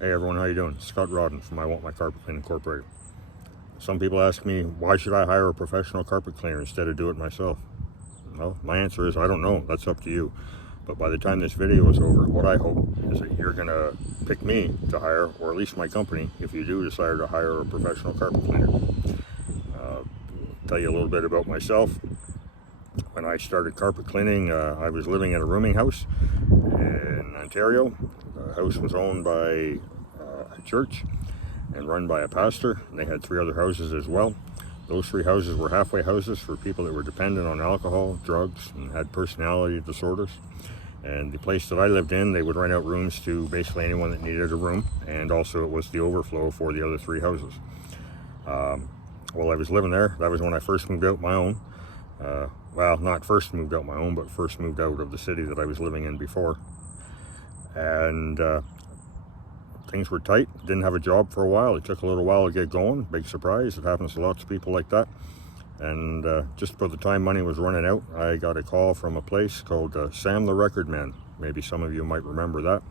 Hey everyone, how you doing? Scott Rodden from I Want My Carpet Clean Incorporated. Some people ask me, why should I hire a professional carpet cleaner instead of do it myself? Well, my answer is, I don't know. That's up to you. But by the time this video is over, what I hope is that you're going to pick me to hire, or at least my company, if you do decide to hire a professional carpet cleaner. Tell you a little bit about myself. When I started carpet cleaning, I was living in a rooming house in Ontario. The house was owned by a church and run by a pastor. And they had 3 other houses as well. Those 3 houses were halfway houses for people that were dependent on alcohol, drugs, and had personality disorders. And the place that I lived in, they would rent out rooms to basically anyone that needed a room, and also it was the overflow for the other 3 houses. While I was living there, that was when I first moved out my own. Well, not first moved out my own, but first moved out of the city that I was living in before. And things were tight. Didn't have a job for a while. It took a little while to get going. Big surprise. It happens to lots of people like that. And just about the time money was running out, I got a call from a place called Sam the Record Man. Maybe some of you might remember that.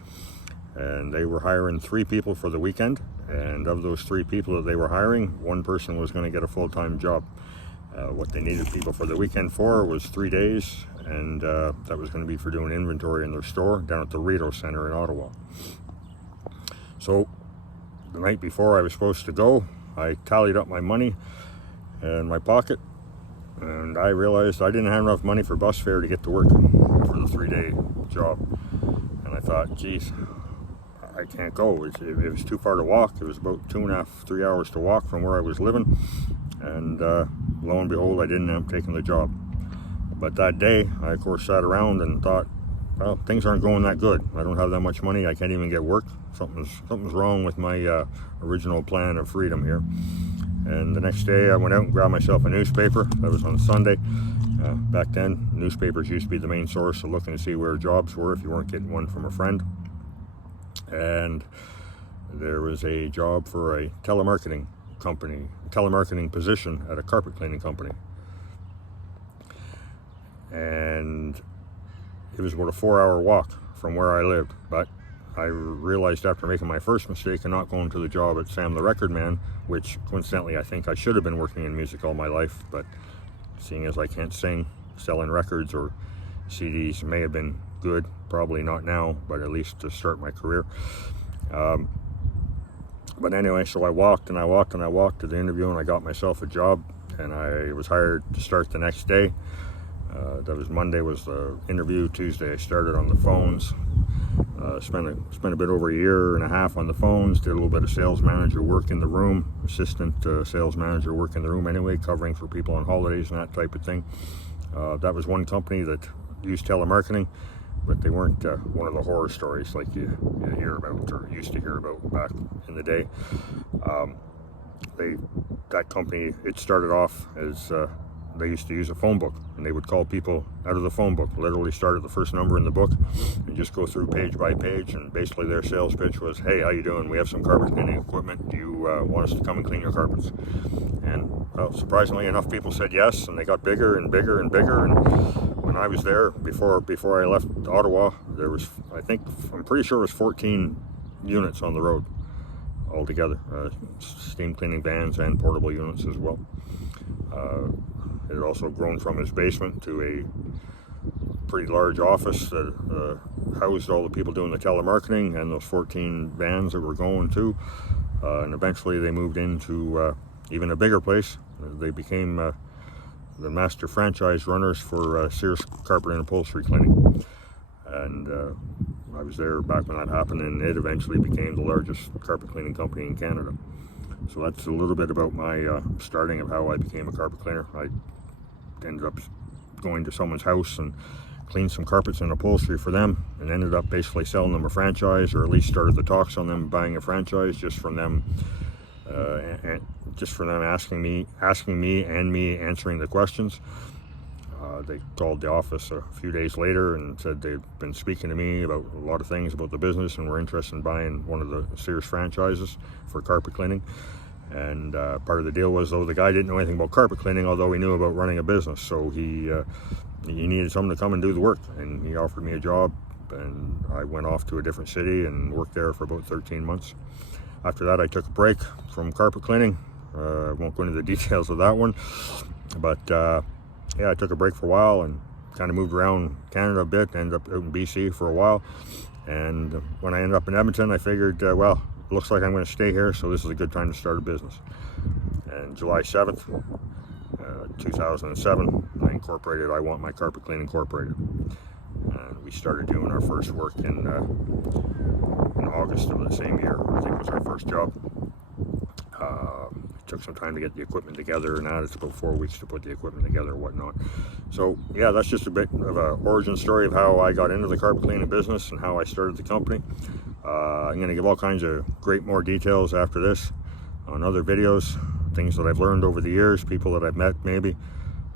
And they were hiring 3 people for the weekend. And of those 3 people that they were hiring, 1 person was going to get a full-time job. What they needed people for the weekend for was 3 days, and that was going to be for doing inventory in their store down at the Rideau Center in Ottawa. So the night before I was supposed to go, I tallied up my money in my pocket, and I realized I didn't have enough money for bus fare to get to work for the 3-day job. And I thought, geez, I can't go. It was too far to walk. It was about 2.5, 3 hours to walk from where I was living. And lo and behold, I didn't end up taking the job. But that day, I of course sat around and thought, well, things aren't going that good. I don't have that much money. I can't even get work. Something's wrong with my original plan of freedom here. And the next day, I went out and grabbed myself a newspaper. That was on Sunday. Back then, newspapers used to be the main source of looking to see where jobs were if you weren't getting one from a friend. And there was a job for a telemarketing position at a carpet cleaning company. And it was about a 4-hour walk from where I lived. But I realized after making my first mistake and not going to the job at Sam the Record Man, which coincidentally I think I should have been working in music all my life, but seeing as I can't sing, selling records or CDs may have been good, probably not now, but at least to start my career. But anyway, so I walked and I walked and I walked to the interview, and I got myself a job, and I was hired to start the next day. That was Monday was the interview. Tuesday I started on the phones. Spent a bit over a year and a half on the phones. Did a little bit of sales manager work in the room, assistant sales manager work in the room anyway, covering for people on holidays and that type of thing. That was one company that used telemarketing, but they weren't one of the horror stories like you hear about or used to hear about back in the day. That company, it started off as they used to use a phone book, and they would call people out of the phone book, literally start at the first number in the book and just go through page by page. And basically their sales pitch was, hey, how you doing? We have some carpet cleaning equipment. Do you want us to come and clean your carpets? And well, surprisingly enough, people said yes, and they got bigger and bigger and bigger. And when I was there, before I left Ottawa, there was, I'm pretty sure it was 14 units on the road altogether, steam cleaning vans and portable units as well. It had also grown from his basement to a pretty large office that housed all the people doing the telemarketing and those 14 vans that were going to. And eventually they moved into even a bigger place. They became the master franchise runners for Sears Carpet and Upholstery Cleaning. And I was there back when that happened, and it eventually became the largest carpet cleaning company in Canada. So that's a little bit about my starting of how I became a carpet cleaner. I ended up going to someone's house and cleaned some carpets and upholstery for them, and ended up basically selling them a franchise, or at least started the talks on them buying a franchise just from them asking me and me answering the questions. They called the office a few days later and said they've been speaking to me about a lot of things about the business and were interested in buying one of the Sears franchises for carpet cleaning. And part of the deal was, though, the guy didn't know anything about carpet cleaning, although he knew about running a business. So he needed someone to come and do the work, and he offered me a job and I went off to a different city and worked there for about 13 months. After that, I took a break from carpet cleaning. I won't go into the details of that one, but yeah, I took a break for a while and kind of moved around Canada a bit, ended up out in BC for a while. And when I ended up in Edmonton, I figured, well, it looks like I'm going to stay here, so this is a good time to start a business. And July 7th, 2007, I incorporated I Want My Carpet Clean Incorporated. And we started doing our first work in August of the same year. I think it was our first job. It took some time to get the equipment together, and now it's about 4 weeks to put the equipment together and whatnot. So yeah, that's just a bit of an origin story of how I got into the carpet cleaning business and how I started the company. I'm going to give all kinds of great more details after this on other videos, things that I've learned over the years, people that I've met maybe.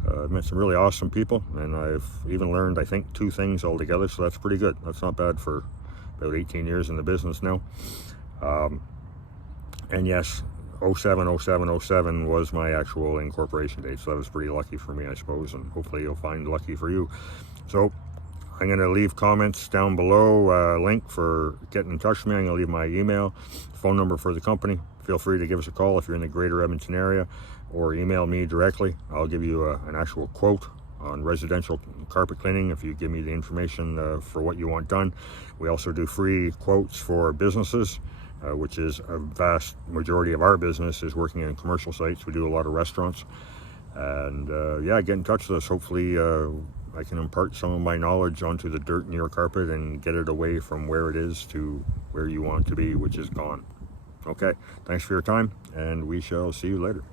I've met some really awesome people, and I've even learned, I think, 2 things altogether, so that's pretty good. That's not bad for about 18 years in the business now. And yes, 07 was my actual incorporation date, so that was pretty lucky for me, I suppose, and hopefully you'll find lucky for you. So I'm going to leave comments down below, link for getting in touch with me. I'm going to leave my email, phone number for the company. Feel free to give us a call if you're in the greater Edmonton area, or email me directly. I'll give you an actual quote on residential carpet cleaning if you give me the information for what you want done. We also do free quotes for businesses, which is a vast majority of our business is working in commercial sites. We do a lot of restaurants. And yeah, get in touch with us. Hopefully I can impart some of my knowledge onto the dirt in your carpet and get it away from where it is to where you want it to be, which is gone. Okay, thanks for your time, and we shall see you later.